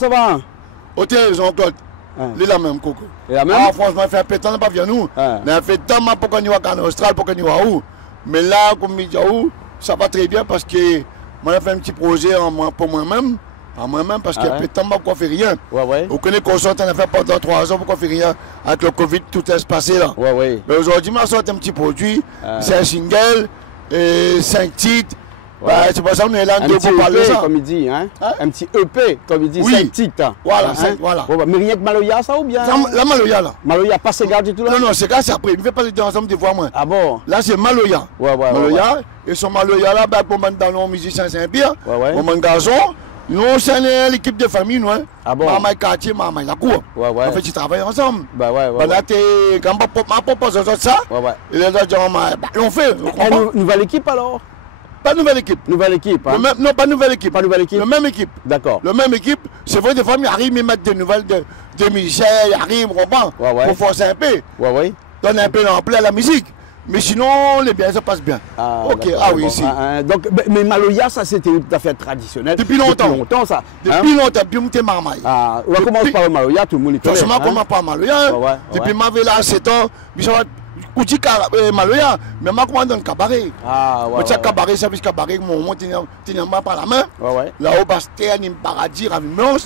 ça va? Ok, Jean-Claude. Il est la même coco. La même? Ah, franchement, il fait pétant, pas bien nous. Mais il fait tant pour qu'on y va en Australie, pour qu'on y va où. Mais là, comme il dit où, ça va très bien parce que moi, j'ai fait un petit projet pour moi-même. À moi-même, parce qu'il y a pétant, pourquoi on fait rien. Vous connaissez qu'on sort, on a fait pendant 3 ans, pourquoi on fait rien. Avec le Covid, tout est passé là. Mais aujourd'hui, je sort un petit produit. C'est un single, 5 titres. C'est pour ça qu'on est là pour parler ça. Comme il dit, hein? Un petit EP, comme il dit, 5 titres. Voilà, 5, voilà. Mais rien que Maloya, ça ou bien? La Maloya là. Maloya, pas Sega du tout là? Non, Sega c'est après. Il ne fait pas les deux ensemble des fois moins. Ah bon? Là c'est Maloya. Maloya. Et son Maloya là, pour dans nos musiciens Saint-Pierre, pour mon garçon, nous c'est l'équipe de famille, nous. Ah bon? Maman quartier, maman la cour. En fait, ils travaillent ensemble. Là, quand ma propose ça, et les autres gens, on fait. Nouvelle équipe alors? Pas nouvelle équipe. Nouvelle équipe, hein? Non, pas nouvelle équipe. Pas nouvelle équipe. La même équipe. D'accord. La même équipe. C'est vrai, des fois, ils arrivent, ils mettent des nouvelles de musiciens, ils arrivent, pour forcer un peu. Donner un peu d'ampleur à la musique. Mais sinon, les biens, ça passe bien. Ok, oui, ici. Donc, mais Maloya, ça, c'était tout à fait traditionnel. Depuis longtemps. Depuis longtemps, ça. Depuis longtemps, depuis que marmaille. On va commencer par Maloya, tout le monde y connaît. Forcément, comment pas Maloya. Depuis ma vie là, 7 ans, je suis Maloya, mais je commande un cabaret. Je cabaret, service cabaret, mon tenant par la main. Là-haut, Bastien, Paradis, Ravimons.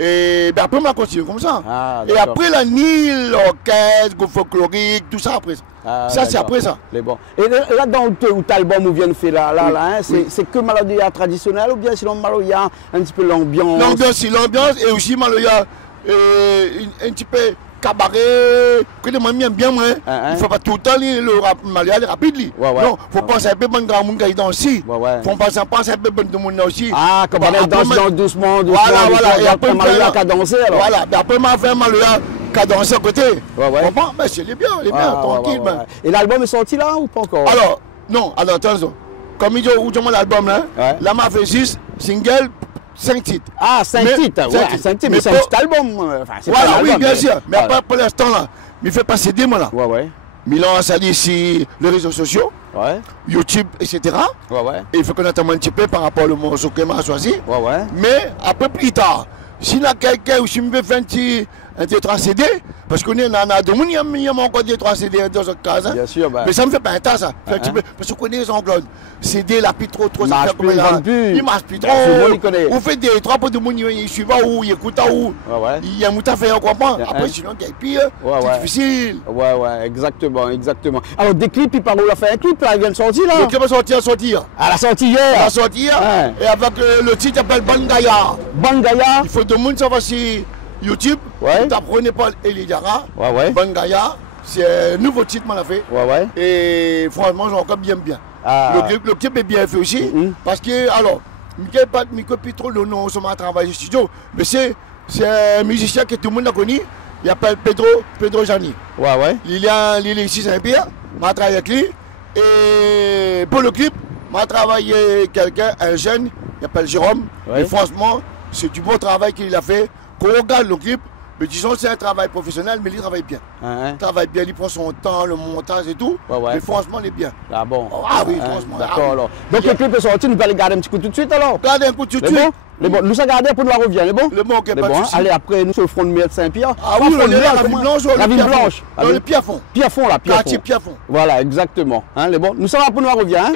Et après, on continue comme ça. Et après, la Nil, l'orchestre, le folklorique, tout ça après. Ça, c'est après ça. Bon. Et là, dans l'album où vient de faire là, c'est que Maloya traditionnel ou bien sinon Maloya, un petit peu l'ambiance? L'ambiance et aussi Maloya, un petit peu cabaret, que les gens bien moins. Il ne faut pas tout le temps le Maloya rapide. Non, il faut penser un peu bon grand monde qui danse aussi. Il faut penser un peu bon monde aussi. Comme on danse doucement. Voilà. Et après, Maloya qui a dansé alors. Voilà, après, on fait Maloya qui a dansé à côté. C'est bien, tranquille. Et l'album est sorti là ou pas encore? Alors, non, attention. Comme il dit, où l'album là, là, m'a fait 6 singles. 5 titres. 5 titres, 5 titres, mais c'est un petit album. Voilà, oui, bien sûr. Mais pour l'instant, là, il fait pas CD, moi, là. Milan a sali sur les réseaux sociaux, YouTube, etc. Et il faut connaître un petit peu par rapport au morceau que m'a choisi. Mais après, plus tard, s'il y a quelqu'un ou si je me fais un T3 CD, parce qu'on est dans deux monde, il y a encore des 3 CD dans cette case. Bien sûr, mais ça me fait pas un tas, ça. Parce qu'on est en Claude. CD, la plus trop, ça fait comme là. Il marche plus trop. On fait des 3 pour de monde, il suit ou il écoute ou il y a un mouton à faire, on comprend. Après, sinon, il y a pire, c'est difficile. Exactement. Alors, des clips, il parle, on a fait un clip, là, il vient de sortir, là. Le clip va sortir. La sortie hier. La sortie hier. Et avec le titre s'appelle Bangaya. Bangaya. Il faut de monde, ça va sur YouTube, t'apprenez Paul Elidiara, Bangaya, c'est un nouveau titre qu'on a fait. Et franchement, j'ai encore bien. Le clip est bien fait aussi, parce que, alors, je ne connais pas trop le nom sur ma travail au studio, mais c'est un musicien que tout le monde a connu, il s'appelle Pedro Jani. Il est ici Saint-Pierre, je travaillé avec lui, et pour le clip, je travaillé avec quelqu'un, un jeune, il s'appelle Jérôme, et franchement, c'est du bon travail qu'il a fait. Quand on regarde le clip, mais disons c'est un travail professionnel, mais il travaille bien. Il travaille bien, il prend son temps, le montage et tout. Mais franchement, il est bien. Ah bon? Oui, franchement. D'accord alors. Donc le clip est sorti, nous allons aller garder un petit coup tout de suite alors? Garder un coup tout de suite. Nous allons garder pour nous revenir, les bons? Le bon, ok, pas de souci. Allez, après, nous sur le front de Miel Saint-Pierre. Oui, on est là, la ville blanche. La ville blanche. Dans le Pierrefonds. Pierrefonds, là, Pierrefonds. Quartier Pierrefonds. Voilà, exactement. Les bons, nous sommes là pour nous revenir, hein?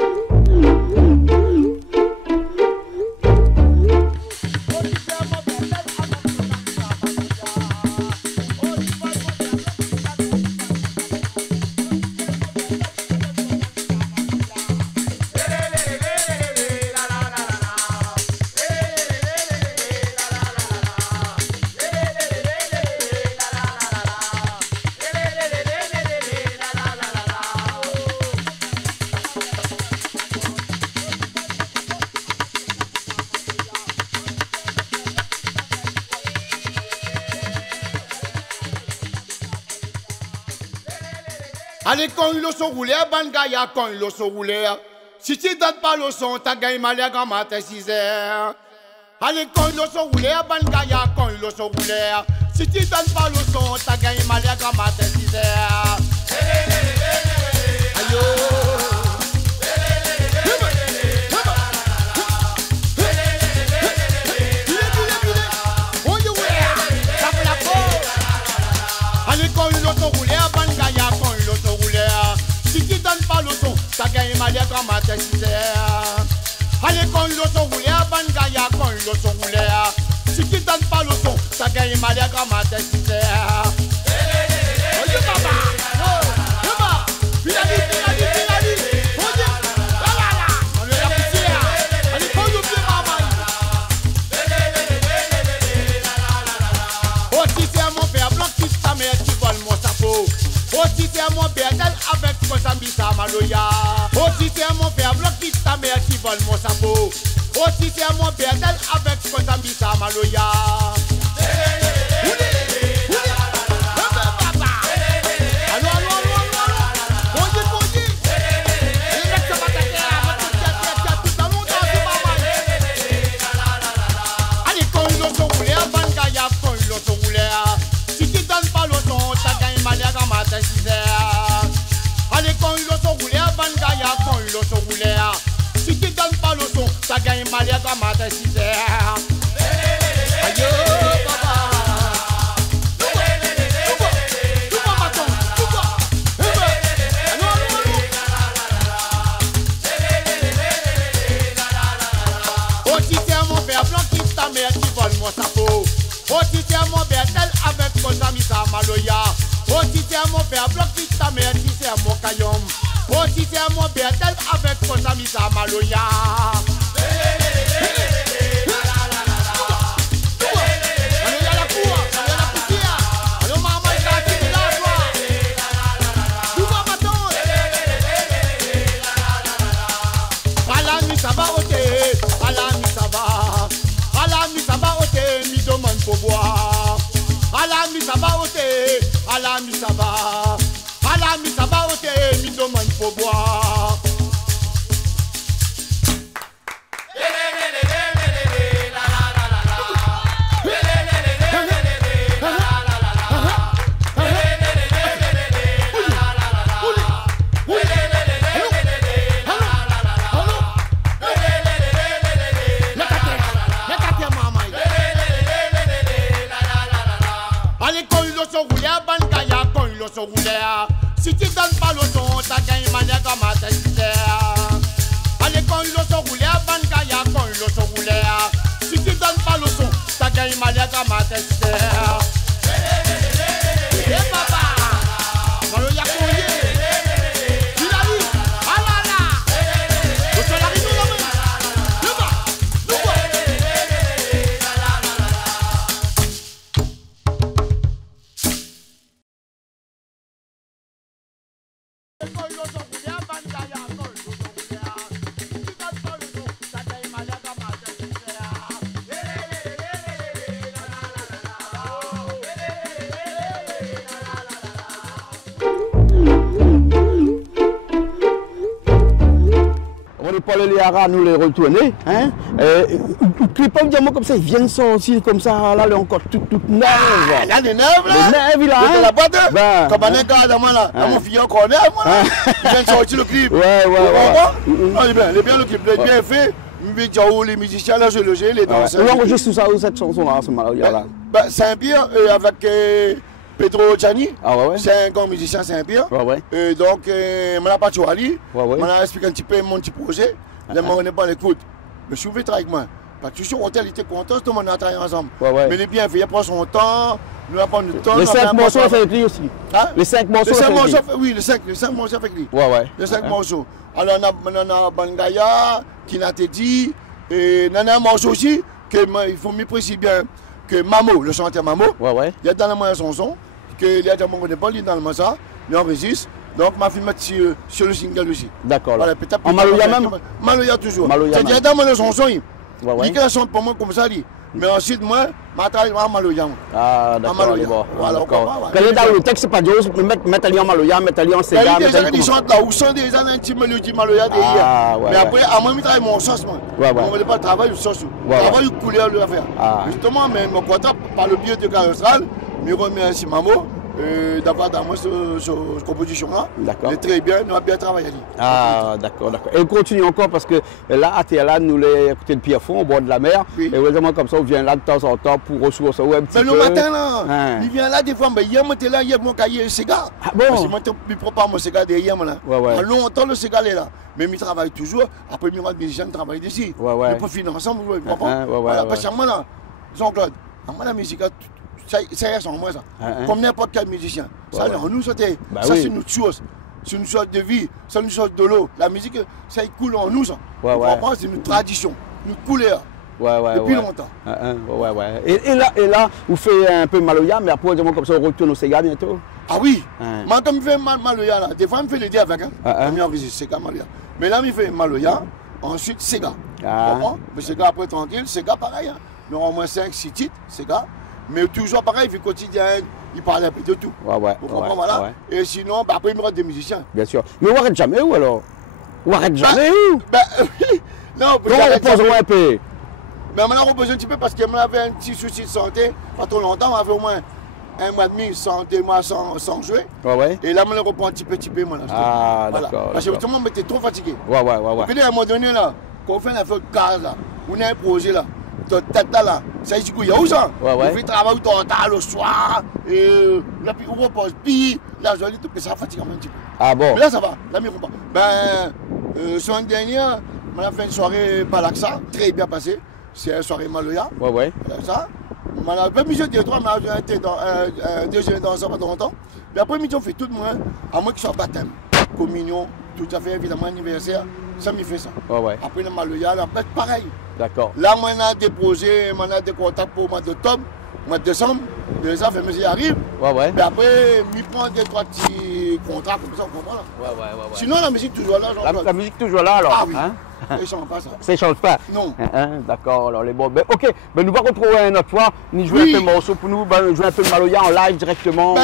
Allez, quand ils le sont roulés, Bangaya, quand ils le sont roulés. Si tu ne donnes pas le son, t'as gagné mal à grand matin 6 heures. Allez, quand ils le sont roulés, Bangaya, quand ils le sont roulés. Si tu ne donnes pas le son, t'as gagné mal à grand matin 6 heures. Aïe, oh, kama tesite. Allez quand le son roulé à Bangaya quand le son roulé. Si tu donnes pas le son, ça gagne mal à kama tesite. Oye papa, papa, pilali. Oye, la. On est la poussière. Allez quand le pied maman. Oh si c'est mon père blanc qui ta mère qui vole mon chapeau. Oh si c'est mon père avec Kosambisa Maloya. Oh si c'est mon père blanc qui ta mère qui vole mon chapeau. Oh si c'est mon père avec Kosambisa Maloya. Allez quand il le son roulé à Bangaya quand il le son roulé. Si tu donnes pas le son, ça gagne mal à Gamata Cisère. Aïe papa. Oh si c'est mon père blanc qui ta mère qui vole mon chapeau. Oh si c'est mon père avec Kosambisa Maloya. Oh si c'est mon père blanc qui ta mère qui c'est mon caillom. Oh si c'est mon père avec Kosambisa Maloya. Alami ça va ôter, mi demande pour boire. Allez, quand ils le sont roulés à Bangaya, quand ils le sont roulés. Si tu donnes pas le son, ça gagne manière comme à tesiter. Allez, quand ils le sont roulés à Bangaya, quand ils le sont roulés. Si tu donnes pas le son, ça gagne manière comme à tesiter. Eh papa, Maloya Koye, Bilali, Alala, le solari nous la main. Paul Eliara nous les retourner, hein? Clip comme ça, ils viennent sortir comme ça, là, encore toute neuve. Il y a des neuves là. Des neuves là. Dans la boîte. Comme un gars dans moi là, mon fille encore neuve, moi là. Ils viennent sortir le clip. Ouais. Il est bien le clip, il est bien fait. Les musiciens là, je le gère, les danseurs. On enregistre tout ça, cette chanson là, ce Maloya. Saint-Pierre avec Pedro Gianni, c'est un grand musicien Saint-Pierre. Donc, je n'ai pas tout allé. Je vais expliquer un petit peu mon petit projet. Je ne connais pas l'écoute. Je suis vite avec moi. Parce que toujours, il était content, tout le monde a travaillé ensemble. Mais il est bien fait, il prend son temps. Nous avons du temps. Les 5 morceaux avec lui aussi. Les 5 morceaux avec lui. Oui, les 5 morceaux avec lui. Les 5 morceaux. Alors, on a Bangaya, Kinatedi, et on a un morceau aussi, il faut mieux préciser bien que Mamo, le chanteur Mamo, il y a dans le moyen son son, qu'il y a dans mon pas, il est dans le ça, il enregistre. Donc, ma fille mettre sur le single aussi. D'accord. Voilà, en Maloya même. Maloya toujours. C'est-à-dire dans mon son son, il chante pour moi comme ça. Mais ensuite, moi, je travaille en Maloya. Ah, d'accord. Voilà, quand il est dans le texte, c'est pas dur, mettre en Maloya, mettre en Sega. Ils chantent là, où sont des années mélodies Maloya derrière. Mais après, à moi, je travaille mon sens. On ne veut pas travailler le sens. On travaille une couleur de l'affaire. Justement, mais mon contrat, par le biais de Carrosral, je remercie Mamo. d'avoir dans moi cette composition-là. D'accord. Très bien, nous avons bien travaillé. Ah, d'accord, d'accord. Et on continue encore parce que là, à Théala, nous les écouter de Pierrefonds, au bord de la mer. Oui. Et vraiment comme ça, on vient là de temps en temps pour ressourcer un petit peu. Mais le matin, là, il vient là des fois, mais hier, j'étais là, hier, mon cahier, Sega. Ah bon? Parce que moi, je prépare mon Sega derrière, là. Ouais. Longtemps, le Sega est là. Mais il travaille toujours. Après, il y a des gens qui travaillent ici. Ouais. Mais pour finir ensemble, vous comprenez? Voilà, parce que moi, là, Jean-Claude, moi, la musique, ça reste en moi, ça. Comme n'importe quel musicien. Ça, nous, ça, c'est une chose. C'est une chose de vie, c'est une chose de l'eau. La musique, ça coule en nous, ça. Vous comprenez? C'est une tradition, une couleur. Depuis longtemps. Et là, vous faites un peu Maloya, mais après, comme ça, on retourne au Sega bientôt. Ah oui, moi, quand je fais Maloya, là, des fois, je fais les deux avec. Sega, Maloya. Mais là, je fais Maloya, ensuite Sega. Mais Sega, après, tranquille, Sega, pareil. Mais au moins 5-6 titres, Sega. Mais toujours pareil, il fait quotidien, il parle un peu de tout. Vous comprenez, voilà. Et sinon, après, il me reste des musiciens. Bien sûr. Mais on arrête jamais où alors? On arrête jamais où? Non, on repose un peu. Mais maintenant, on repose un petit peu parce qu'il m'avait un petit souci de santé. Pas trop longtemps, on avait au moins un mois et demi sans jouer. Et là, on reprend un petit peu. Ah, d'accord. Parce que tout le monde était trop fatigué. Et puis à un moment donné, là, quand on fait un affaire de gaz, là, on a un projet là. Ton tête là, ça dit qu'il y a où ça? On fait travail tard le soir, et là, puis on repose, puis la jolie, ça fatigue un petit peu. Ah bon? Mais là, ça va, là, mais pas. Semaine dernière, on a fait une soirée Palaxa, très bien passée. C'est une soirée Maloya. Ça. On a fait mission de 3, on a été dans deuxième dans ça pas longtemps. Mais après, on fait tout le monde, à moins qu'il soit baptême, communion, tout à fait évidemment anniversaire. Ça me fait ça. Après, le Maloya, après, pareil. D'accord. Là, on a déposé, on a des contacts pour le mois d'octobre, le mois de décembre. Les affaires, mais arrive. Mais après, on prend des trois petits contrats comme ça, on comprend là. Sinon, la musique toujours là. La musique toujours là alors? Ah oui. Ça ne change pas ça. Ça ne change pas? Non. D'accord, alors les bons. Ok, nous allons retrouver une autre fois. Nous jouons un peu de morceau pour nous, jouer un peu de Maloya en live directement.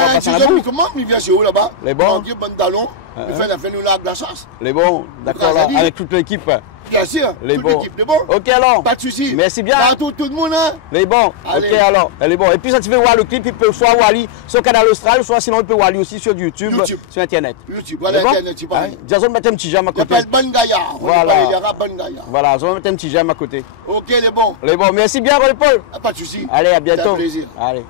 Comment il vient chez vous là-bas? Les bons. On dit bon talon. Il fait nous là de la chasse. Les bons, d'accord, avec toute l'équipe. Bien sûr, les toute bons. L'équipe, les bons. Ok alors. Pas de soucis. Merci bien. Tout le monde, hein. Les bons. Allez. Ok alors. Les bons. Et puis, ça tu veux voir le clip, il peut soit Wally sur le canal Austral, soit sinon il peut Wally aussi sur YouTube. Sur Internet. Voilà, Internet, tu parles. Jason mettre un petit j'aime à côté. Il s'appelle Bangaya. Voilà, Jason mettre un petit j'aime à côté. Ok, les bons. Les bons. Merci bien, Paul. Pas de soucis. Allez, à bientôt. C'est un plaisir. Allez.